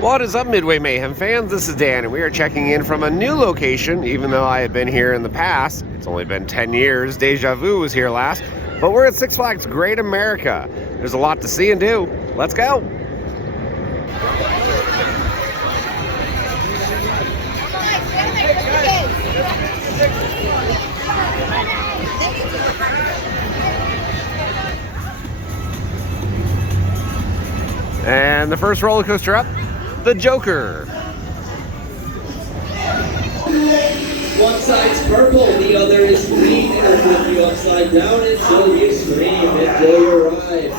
What is up, Midway Mayhem fans? This is Dan, and we are checking in from a new location. Even though I have been here in the past, it's only been 10 years. Deja Vu was here last, but we're at Six Flags Great America. There's a lot to see and do. Let's go. And the first roller coaster up, the Joker. One side's purple, the other is green, and with the upside down until you scream. Enjoy your ride.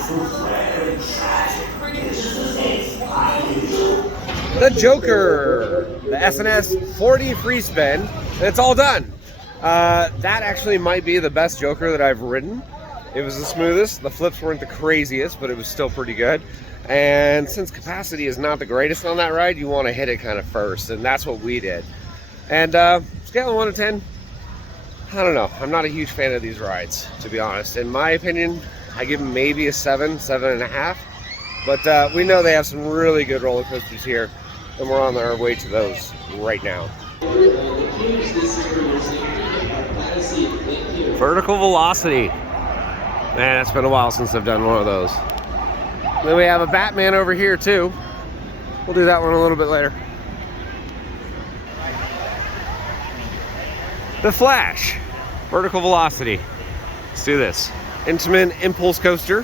The Joker, the SNS 40 free spin. It's all done. That actually might be the best Joker that I've ridden. It was the smoothest. The flips weren't the craziest, but it was still pretty good. And since capacity is not the greatest on that ride, you want to hit it kind of first, and that's what we did. And scale of 1 to 10, I don't know. I'm not a huge fan of these rides, to be honest. In my opinion, I give them maybe a 7, 7.5. But we know they have some really good roller coasters here, and we're on our way to those right now. Vertical Velocity. Man, it's been a while since I've done one of those. Then we have a Batman over here too. We'll do that one a little bit later. The Flash, Vertical Velocity. Let's do this. Intamin Impulse Coaster.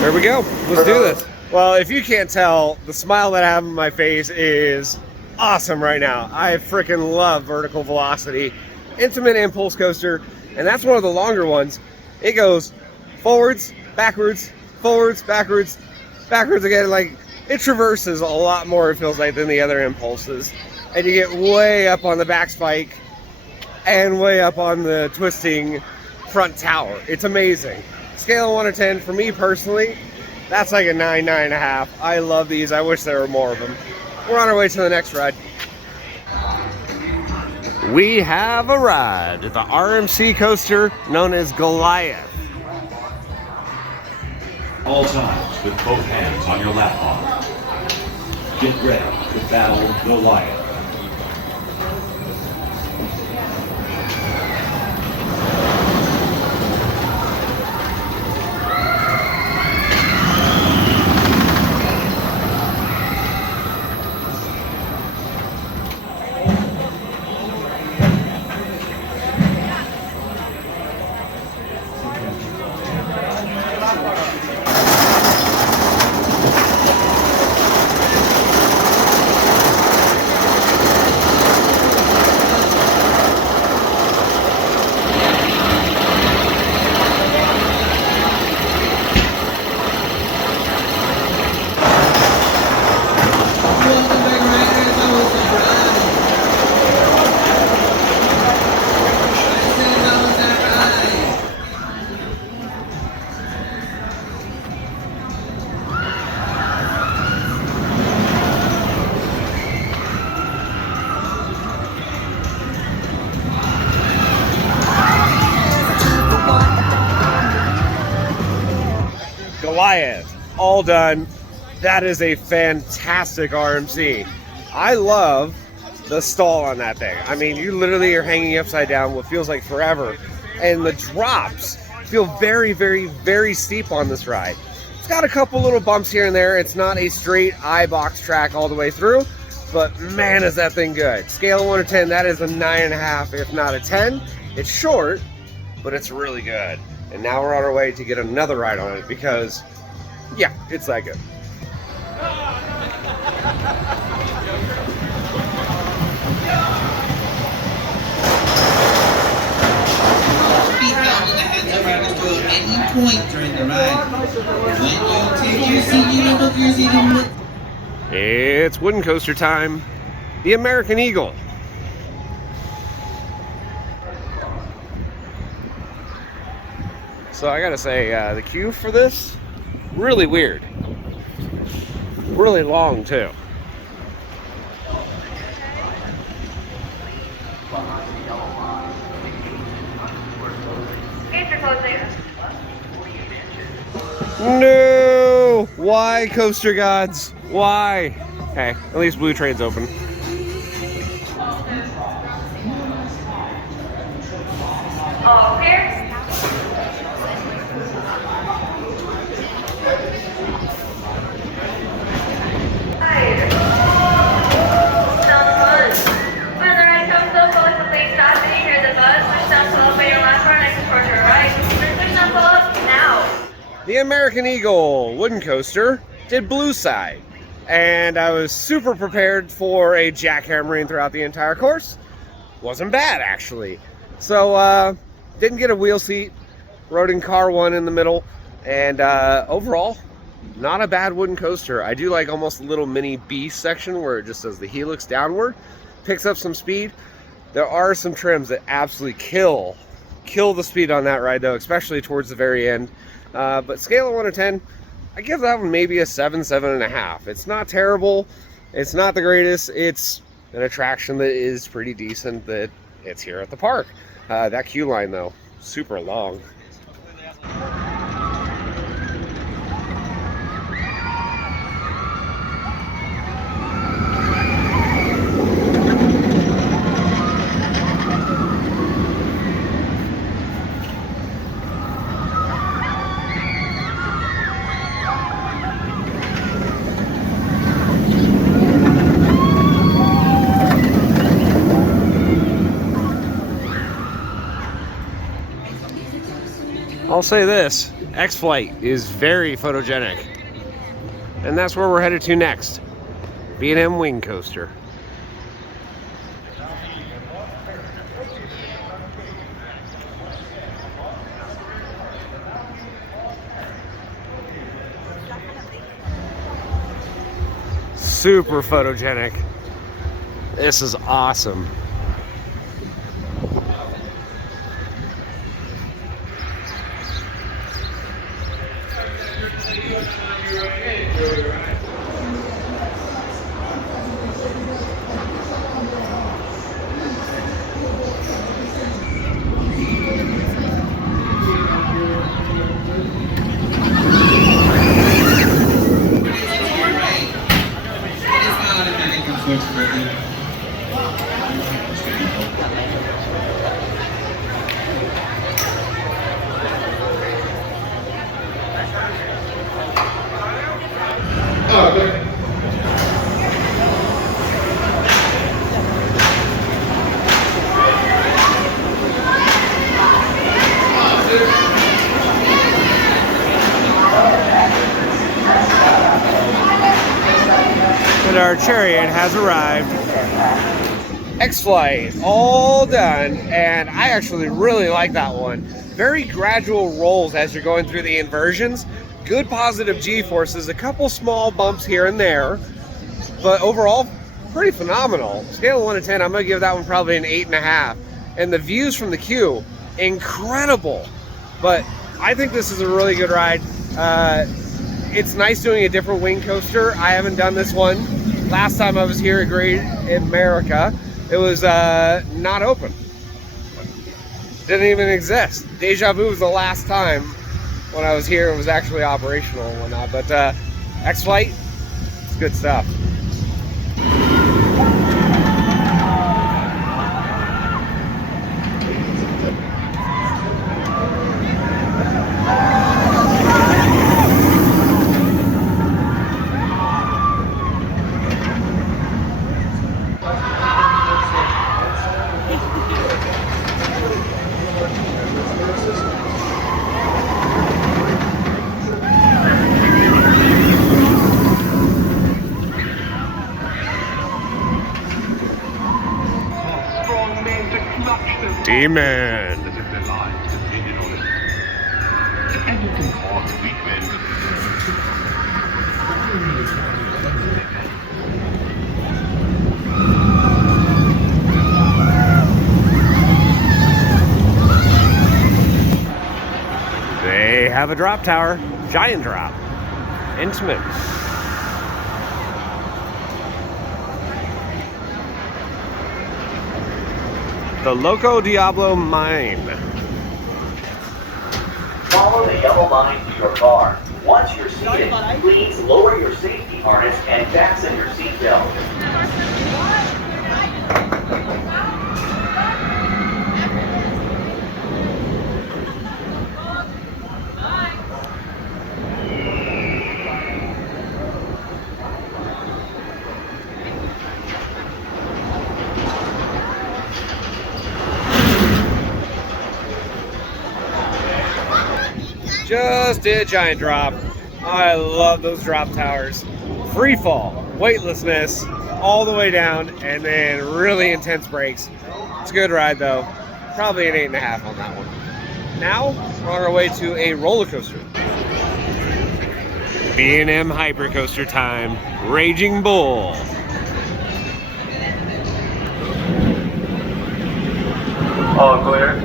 There we go. Let's do this. Well, if you can't tell, the smile that I have on my face is awesome right now. I freaking love Vertical Velocity, Intamin Impulse Coaster, and that's one of the longer ones. It goes forwards, backwards, backwards again. Like, it traverses a lot more, it feels like, than the other impulses. And you get way up on the back spike and way up on the twisting front tower. It's amazing. Scale of 1 to 10, for me personally, that's like a 9, 9.5. I love these. I wish there were more of them. We're on our way to the next ride. We have arrived at the RMC coaster known as Goliath. All times with both hands on your lap bar. Get ready to battle Goliath. Goliath, all done. That is a fantastic RMC. I love the stall on that thing. I mean, you literally are hanging upside down what feels like forever, and the drops feel very, very, very steep on this ride. It's got a couple little bumps here and there. It's not a straight I-box track all the way through, but man, is that thing good. Scale of 1 to 10, that is a 9.5, if not a 10. It's short, but it's really good. And now we're on our way to get another ride on it because, yeah, it's that good. Be held in the hands of riders to any point during the ride. When you take your seat, you don't book your seat. It's wooden coaster time. The American Eagle. So I gotta say, the queue for this, really weird. Really long, too. Gates are closing. No! Why, coaster gods? Why? Hey, at least Blue Train's open. All clear? Sounds fun. When the ride comes to a full complete stop and you hear the buzz, push down slow by your left car next towards your right. Push down slow now. The American Eagle wooden coaster did Blue Side. And I was super prepared for a jackhammering throughout the entire course. Wasn't bad, actually. So, didn't get a wheel seat. Rode in car 1 in the middle. And overall, not a bad wooden coaster. I do like almost a little mini beast section where it just does the helix downward. Picks up some speed. There are some trims that absolutely kill the speed on that ride, though, especially towards the very end. But scale of 1 to 10, I give that one maybe a 7, 7.5. It's not terrible. It's not the greatest. It's an attraction that is pretty decent that it's here at the park. That queue line, though, super long. I'll say this, X-Flight is very photogenic. And that's where we're headed to next. B&M Wing Coaster. Super photogenic. This is awesome. And our chariot has arrived. X-Flight, all done, and I actually really like that one. Very gradual rolls as you're going through the inversions. Good positive G-forces, a couple small bumps here and there, but overall, pretty phenomenal. Scale of 1 to 10, I'm gonna give that one probably an 8.5. And the views from the queue, incredible. But I think this is a really good ride. It's nice doing a different wing coaster. I haven't done this one. Last time I was here at Great America, it was not open. Didn't even exist. Deja Vu was the last time when I was here it was actually operational and whatnot. But X-Flight, it's good stuff. Demon. have a drop tower, giant drop, intimate. The Loco Diablo Mine. Follow the yellow line to your car. Once you're seated, please lower your safety harness and fasten your seatbelt. Just did a giant drop. I love those drop towers. Free fall, weightlessness, all the way down, and then really intense brakes. It's a good ride though. Probably an 8.5 on that one. Now we're on our way to a roller coaster. B&M Hypercoaster time. Raging Bull. All clear.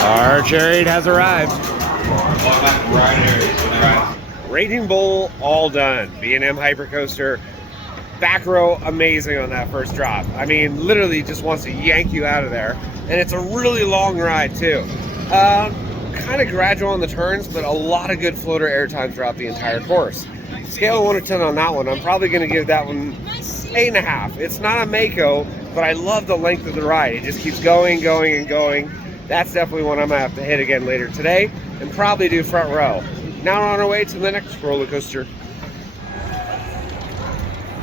Our chariot has arrived. Raging Bull, all done. B&M Hypercoaster. Back row, amazing on that first drop. I mean, literally just wants to yank you out of there. And it's a really long ride, too. Kind of gradual on the turns, but a lot of good floater airtime throughout the entire course. Scale of 1 to 10 on that one. I'm probably going to give that one 8.5. It's not a Mako, but I love the length of the ride. It just keeps going, going, and going. That's definitely one I'm going to have to hit again later today and probably do front row. Now on our way to the next roller coaster.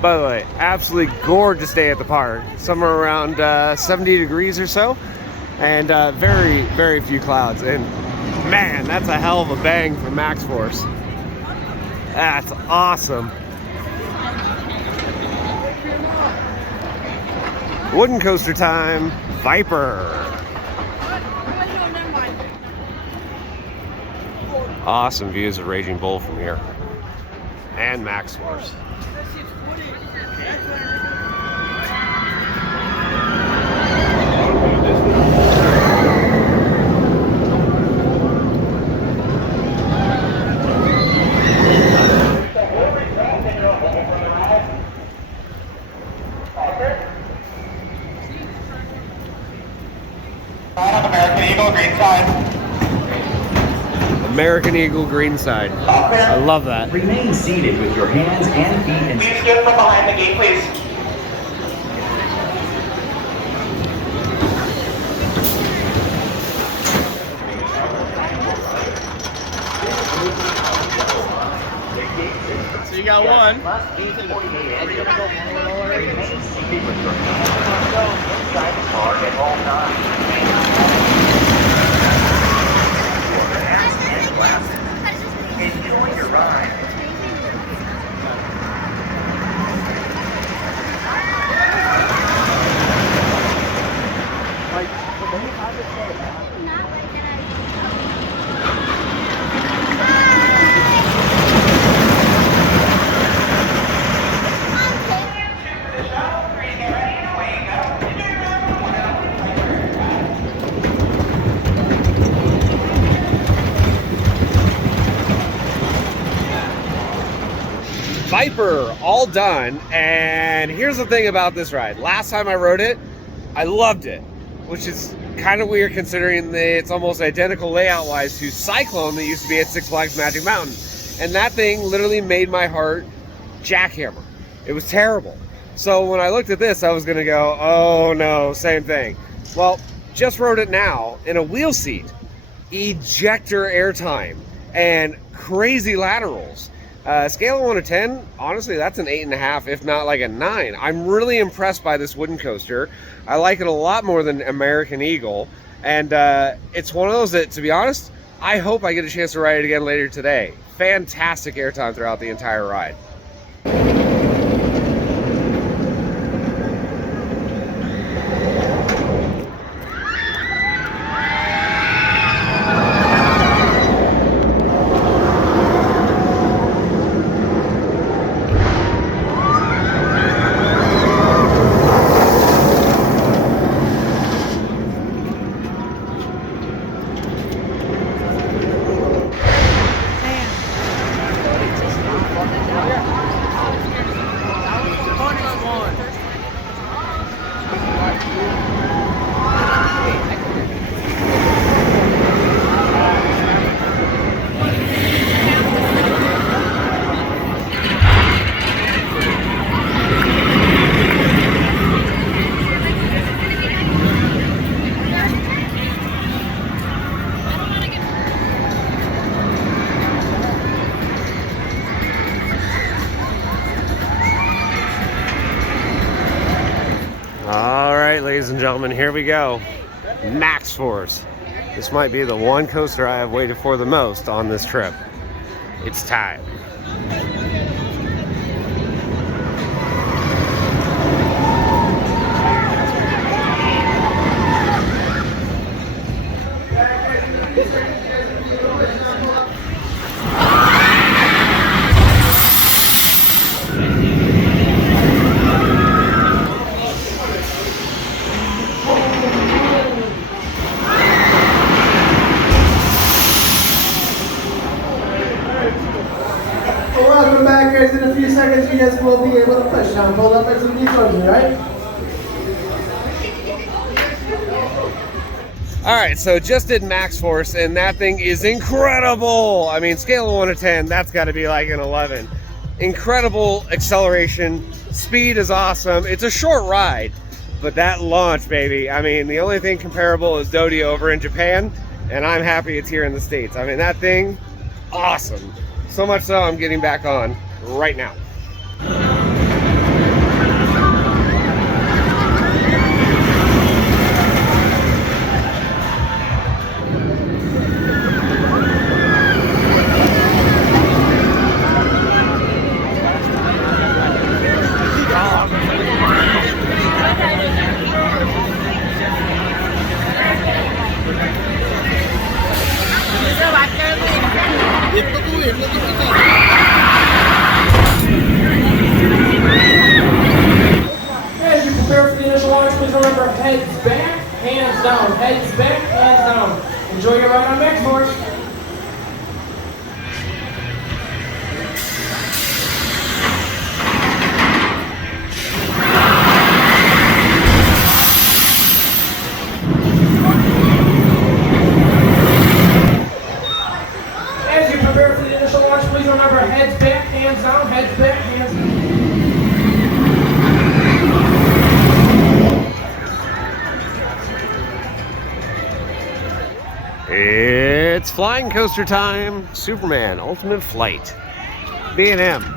By the way, absolutely gorgeous day at the park. Somewhere around 70 degrees or so. And very, very few clouds. And man, that's a hell of a bang for Max Force. That's awesome. Wooden coaster time, Viper. Awesome views of Raging Bull from here. And Max Force. American Eagle, green side. American Eagle green side. I love that. Remain seated with your hands and feet and please get from behind the gate, please. So you got one. Must be 48 exits. Remain seated with your hands inside the car at all times. Enjoy your ride. Viper all done, and here's the thing about this ride. Last time I rode it, I loved it, which is kind of weird considering that it's almost identical layout-wise to Cyclone that used to be at Six Flags Magic Mountain. And that thing literally made my heart jackhammer. It was terrible. So when I looked at this, I was gonna go, oh no, same thing. Well, just rode it now in a wheel seat, ejector airtime, and crazy laterals. Scale of 1 to 10, honestly, that's an 8.5, if not like a 9. I'm really impressed by this wooden coaster. I like it a lot more than American Eagle. And it's one of those that, to be honest, I hope I get a chance to ride it again later today. Fantastic airtime throughout the entire ride. Ladies and gentlemen, here we go. Max Force. This might be the one coaster I have waited for the most on this trip. It's time. Welcome back, guys. In a few seconds, you guys will be able to push down. Hold up and some detours, right? All right, so just did Max Force, and that thing is incredible. I mean, scale of 1 to 10, that's got to be like an 11. Incredible acceleration. Speed is awesome. It's a short ride, but that launch, baby. I mean, the only thing comparable is Dodie over in Japan, and I'm happy it's here in the States. I mean, that thing, awesome. So much so, I'm getting back on right now. As you prepare for the initial launch, please remember heads back, hands down. Heads back, hands down. Enjoy your ride on Max Force. As you prepare for the initial launch, please remember heads back, hands down. Heads back, hands down. It's flying coaster time. Superman Ultimate Flight. B&M.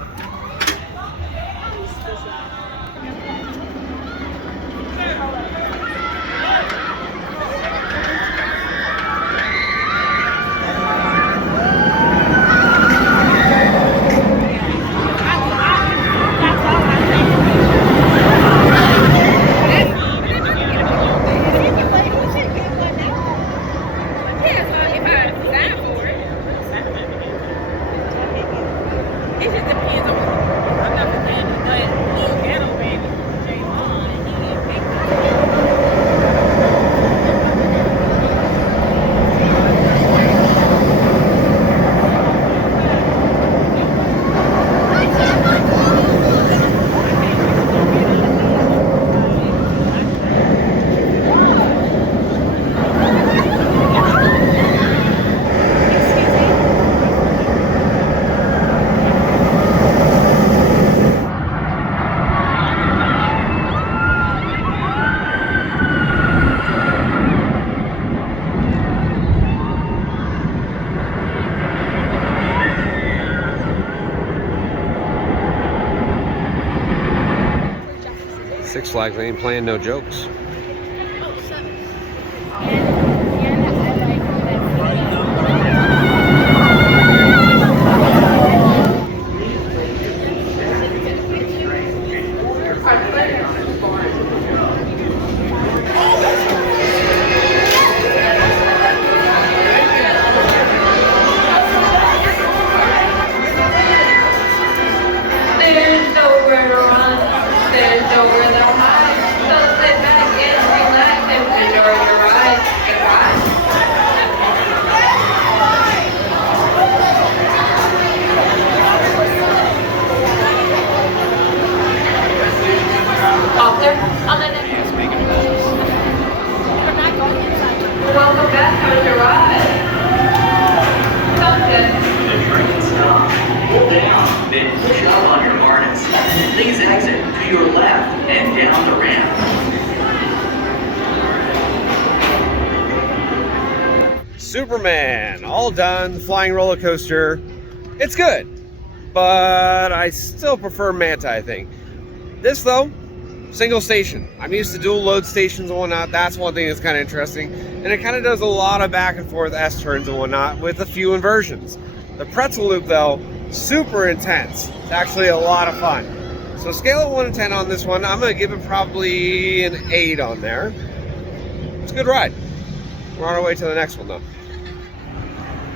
It just depends Six Flags ain't playing no jokes. There's nowhere to run, there's nowhere to hide. So sit back and relax and enjoy your ride. Goodbye. Up there, on the next. Welcome back on your ride. Something. The train stops. Pull down, then push up on your harness. Please exit to your left and down the ramp. Superman, all done, flying roller coaster. It's good, but I still prefer Manta, I think. This though, single station. I'm used to dual load stations and whatnot. That's one thing that's kind of interesting. And it kind of does a lot of back and forth S-turns and whatnot with a few inversions. The pretzel loop though, super intense. It's actually a lot of fun. So scale of 1 to 10 on this one, I'm gonna give it probably an 8 on there. It's a good ride. We're on our way to the next one though.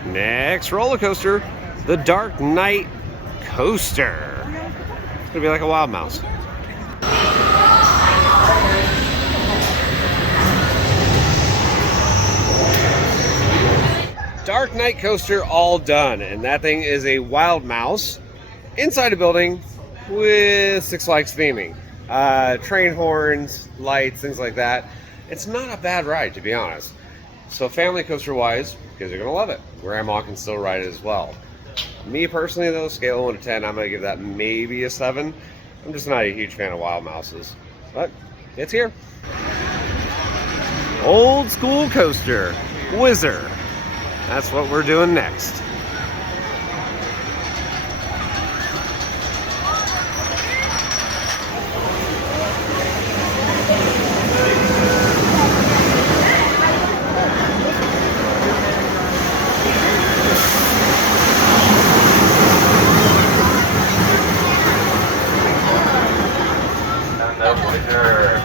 Next roller coaster, the Dark Knight Coaster. It's gonna be like a wild mouse. Dark Knight Coaster all done, and that thing is a wild mouse inside a building with Six Flags theming. Train horns, lights, things like that. It's not a bad ride, to be honest. So family coaster wise, kids are gonna love it. Grandma can still ride it as well. Me personally though, scale of 1 to 10, I'm gonna give that maybe a 7. I'm just not a huge fan of wild mouses, but it's here. Old school coaster, Whizzer. That's what we're doing next. And the Whizzer.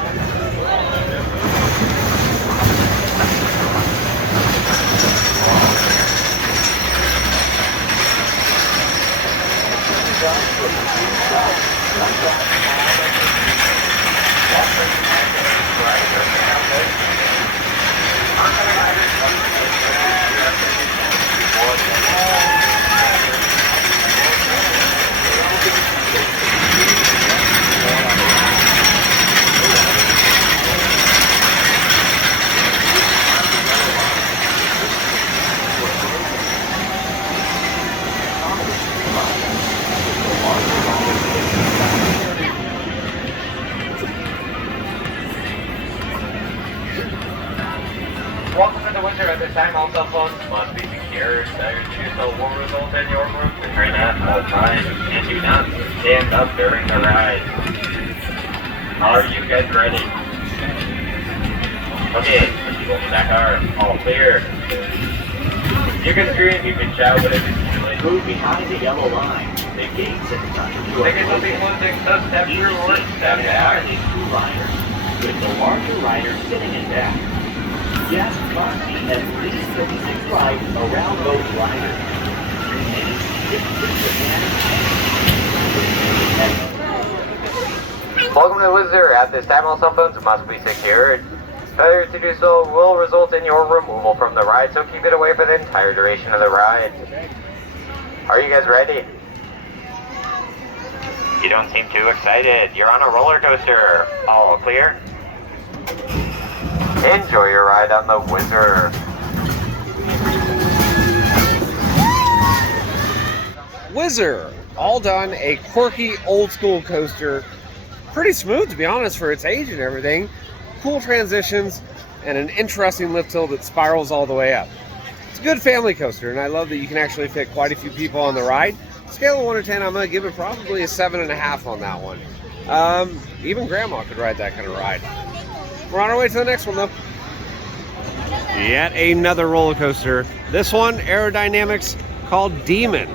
Welcome to the Whizzer. At this time, all cell phones must be secured. Failure to do so will result in your room return at all times. And do not stand up during the ride. Are you guys ready? Okay, let's go back our all clear. You can scream, you can shout, whatever you like. Move behind the yellow line. The gates at the front of your Tickets will be closing, so step through or step back. two riders, with the larger rider sitting in back. Guests must be at least 36 rides around those riders. Welcome to the Whizzer. At this time, all cell phones must be secured. Failure to do so will result in your removal from the ride, so keep it away for the entire duration of the ride. Are you guys ready? You don't seem too excited. You're on a roller coaster. All clear? Enjoy your ride on the Whizzer. Whizzer, all done, a quirky old school coaster. Pretty smooth, to be honest, for its age and everything. Cool transitions and an interesting lift hill that spirals all the way up. It's a good family coaster, and I love that you can actually fit quite a few people on the ride. Scale of 1 to 10, I'm going to give it probably a 7.5 on that one. Even grandma could ride that kind of ride. We're on our way to the next one though. Yet another roller coaster. This one, aerodynamics, called Demon.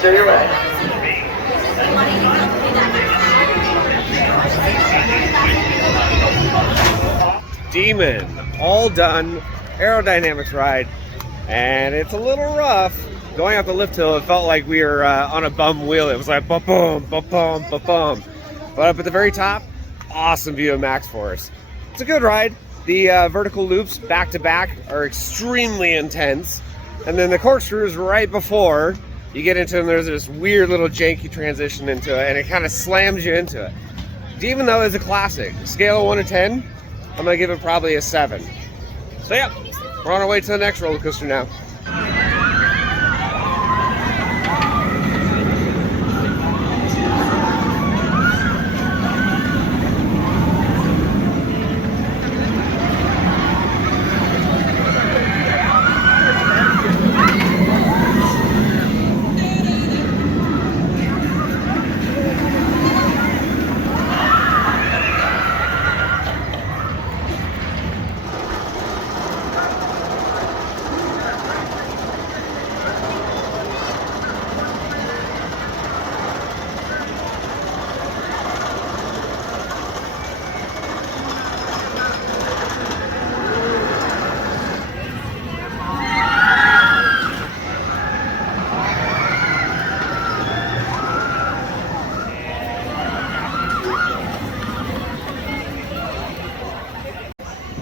To your right. Demon, all done, aerodynamics ride, and it's a little rough. Going up the lift hill, it felt like we were on a bum wheel. It was like ba-boom, ba-boom, ba-boom. But up at the very top, awesome view of Max Force. It's a good ride. The vertical loops back to back are extremely intense. And then the corkscrews right before you get into them, there's this weird little janky transition into it, and it kind of slams you into it. Demon, though, is a classic. Scale of 1 to 10, I'm going to give it probably a 7. So yeah, we're on our way to the next roller coaster now.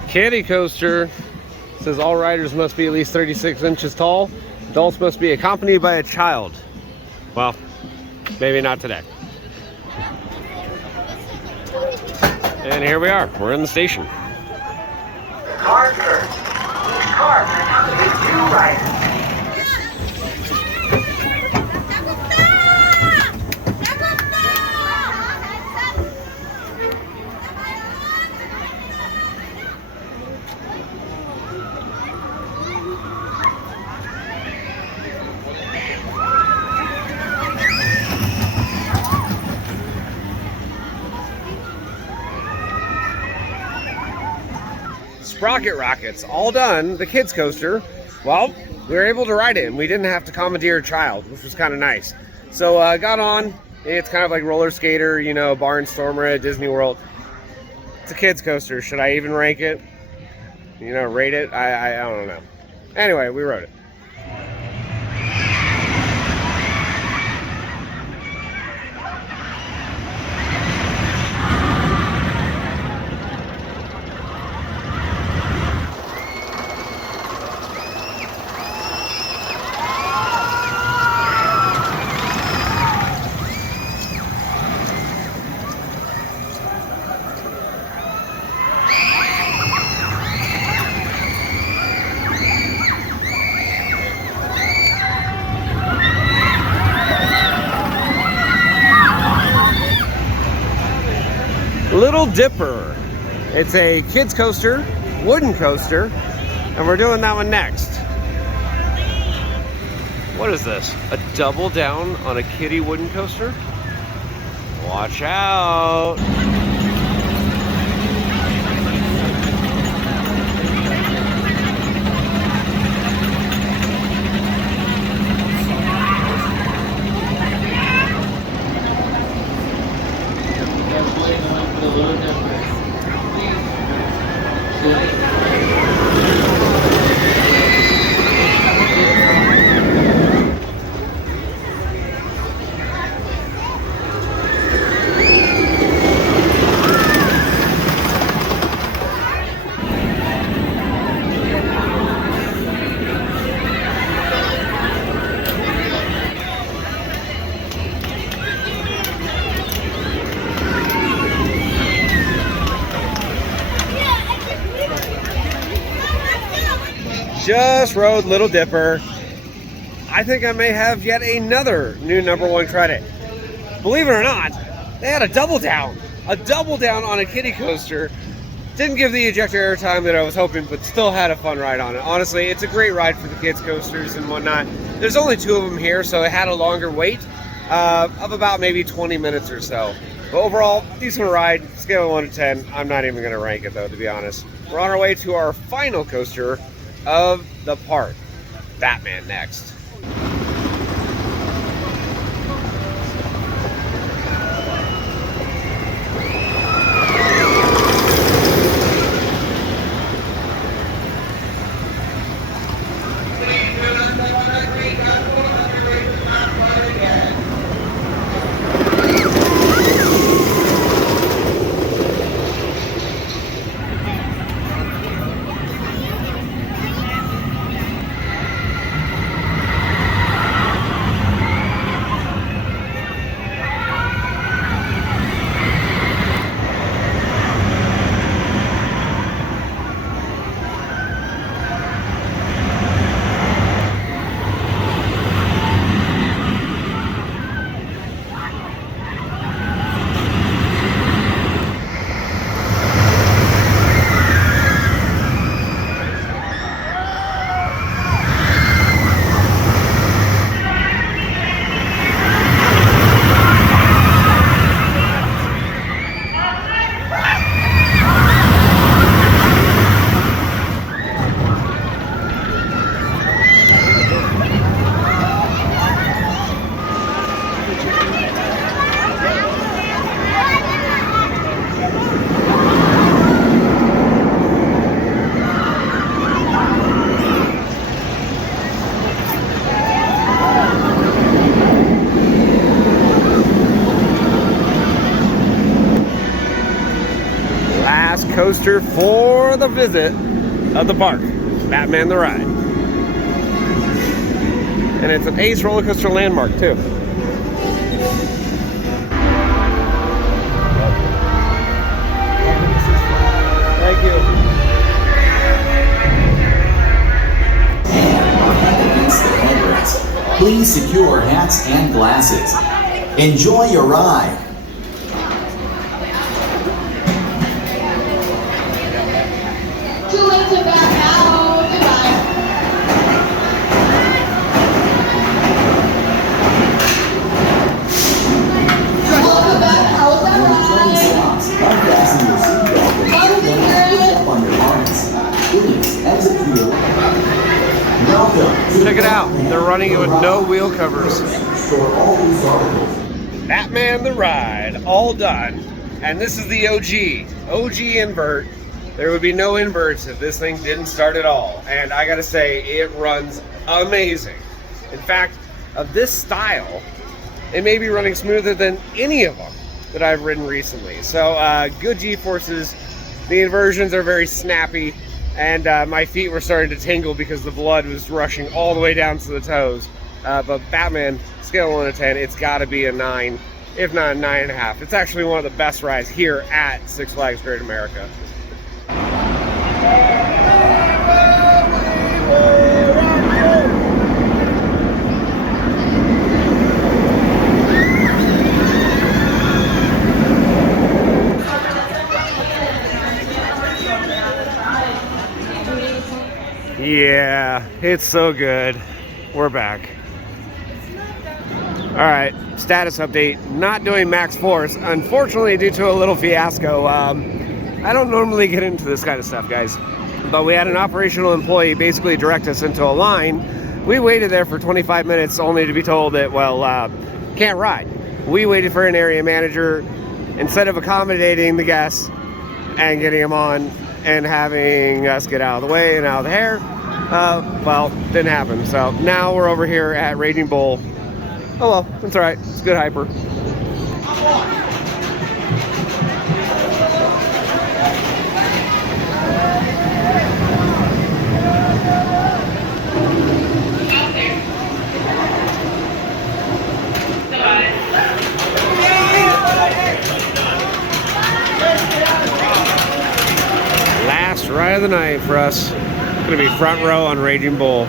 Kiddie coaster says all riders must be at least 36 inches tall. Adults must be accompanied by a child. Well, maybe not today. And here we are. We're in the station. Car search. Cars accompany 2 riders. Sprocket Rockets, all done. The kids coaster, well, we were able to ride it and we didn't have to commandeer a child, which was kind of nice. So got on. It's kind of like roller skater, you know, barnstormer at Disney World. It's a kids coaster. Should I even rank it? You know, rate it? I don't know. Anyway, we rode it. Little Dipper. It's a kids coaster, wooden coaster, and we're doing that one next. What is this? A double down on a kiddie wooden coaster? Watch out. Road, Little Dipper. I think I may have yet another new #1 credit. Believe it or not, they had a double down on a kiddie coaster. Didn't give the ejector airtime that I was hoping, but still had a fun ride on it. Honestly, it's a great ride for the kids coasters and whatnot. There's only 2 of them here, so it had a longer wait of about maybe 20 minutes or so. But overall, decent ride, scale of 1 to 10. I'm not even gonna rank it though, to be honest. We're on our way to our final coaster of the park. Batman next. Coaster for the visit of the park, Batman the Ride. And it's an Ace roller coaster landmark too. Thank you. Against the headrest. Please secure hats and glasses. Enjoy your ride. Too late to back out. Goodbye. Welcome back. How was that ride? Unfasten your seatbelt and step on your harness. Please exit to your right. Welcome. Check it out. They're running it with no wheel covers. For all these articles. Batman the Ride, all done. And this is the OG invert. There would be no inverts if this thing didn't start at all. And I gotta say, it runs amazing. In fact, of this style, it may be running smoother than any of them that I've ridden recently. So good G-forces. The inversions are very snappy, and my feet were starting to tingle because the blood was rushing all the way down to the toes. But Batman, scale of 1 to 10, it's gotta be a 9, if not a 9.5. It's actually one of the best rides here at Six Flags Great America. Yeah, it's so good. We're back. All right, status update. Not doing max force, unfortunately, due to a little fiasco. I don't normally get into this kind of stuff, guys, but we had an operational employee basically direct us into a line. We waited there for 25 minutes only to be told that, well, can't ride. We waited for an area manager. Instead of accommodating the guests and getting them on and having us get out of the way and out of the hair, well, didn't happen. So now we're over here at Raging Bull. Oh well, that's all right. It's good hyper. Last ride of the night for us. Gonna be front row on Raging Bull.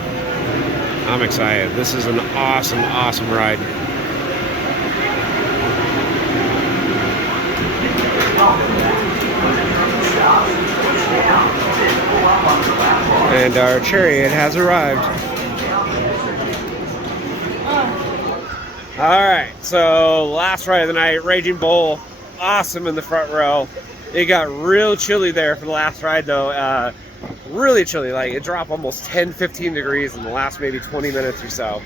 I'm excited. This is an awesome, awesome ride. And our chariot has arrived. Alright, so last ride of the night, Raging Bull, awesome in the front row. It got real chilly there for the last ride though, really chilly, like it dropped almost 10-15 degrees in the last maybe 20 minutes or so.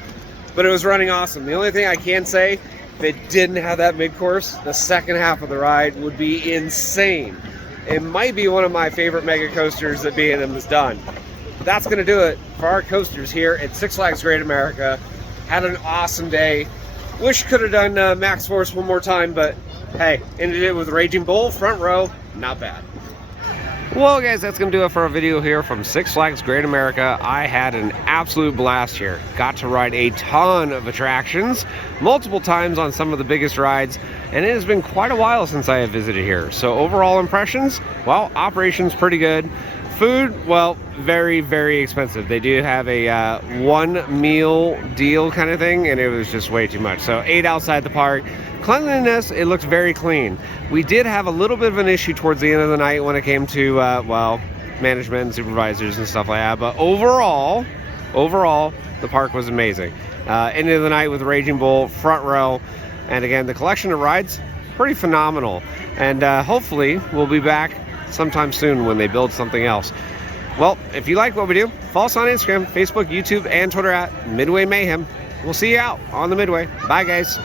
But it was running awesome. The only thing I can say, if it didn't have that mid-course, the second half of the ride would be insane. It might be one of my favorite mega coasters that B&M has done. That's going to do it for our coasters here at Six Flags Great America. Had an awesome day. Wish could have done Max Force one more time, but hey, ended it with Raging Bull, front row, not bad. Well guys, that's going to do it for our video here from Six Flags Great America. I had an absolute blast here. Got to ride a ton of attractions, multiple times on some of the biggest rides, and it has been quite a while since I have visited here. So overall impressions, well, operations pretty good. Food, well, very, very expensive. They do have a one meal deal kind of thing, and it was just way too much. So ate outside the park. Cleanliness, it looked very clean. We did have a little bit of an issue towards the end of the night when it came to, well, management and supervisors and stuff like that. But overall, the park was amazing. End of the night with Raging Bull, front row. And again, the collection of rides, pretty phenomenal. And hopefully we'll be back sometime soon when they build something else. Well, if you like what we do, follow us on Instagram, Facebook, YouTube, and Twitter at Midway Mayhem. We'll see you out on the Midway. Bye, guys.